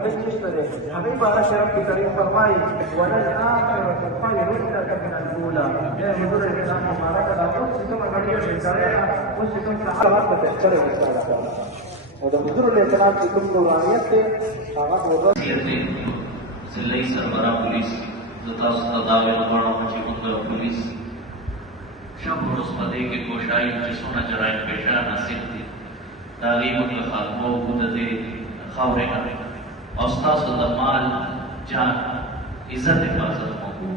عقیدت نشته دی هغې باره کې رب کریم فرمایي وللآخرة خیر لک من الأولى ای حضور اسلام مبارکه دا اوس چې کومه غټۍ سړی ده اوس چې کوم سهار ته بهتره وي ستا لپاره او د حضور علیه السلام چې کوم نورانیت دی هغه ضلعي سربراہ پولیس زه تاسو ته دا ویل غواړم چې موږ پولیس شب ورځ په دې کې کوشایي چې څونه جرایم پیشه ناصب دي د هغې موږ له خاتمه وکړو د دې خاورې نه او ستاسو د مال جان عزت حفاظت وکړو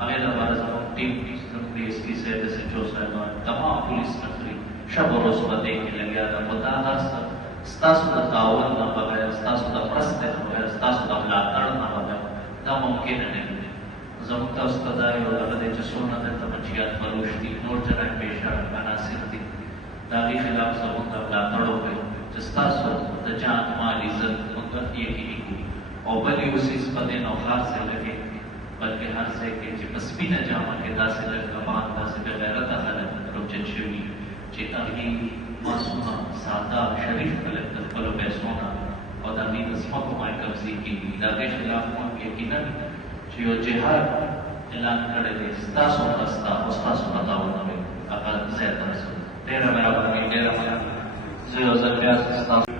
هغې لپاره زموږ ټیم زموږ ډي ایس پي صاحب ایس ایچ او صاحبان تمام پولیس نفري شب ورځ په دې کې لګیا ده خو دا هر څه ستاسو د تعاون نه بغیر ستاسو د مرستې نه بغیر ستاسو د ملاتړ نه بغیر دا ممکن نه دی زموږ تاسو ته دا یو دغه دی چې څومره دلته منشیات فروش دي نور جرایم پیشه عناصر دي د هغې خلاف زموږ د ملاتړ وکړئ چې ستاسو د جان مال عزت موږ یقیني کړو او بل یو څیز په دې نو خاص ځای لګي بلکې هر ځای کې چې په سپینه جامه کې داسې لږ کبان داسې بېغیرته خلک روچت شوي چې هغې معصومه ساده شریف خلک د خپلو پیسو نه او د هغې د ځمکو باندې قبضې کېږي د هغې خلاف موږ یقینا چې یو جهاد اعلان کړی دی ستاسو مرسته او ستاسو په تعاون نه وي هغه ځای ته رسوي ډېره مهرباني ډېره مننه زه یو ځل بیا ستاسو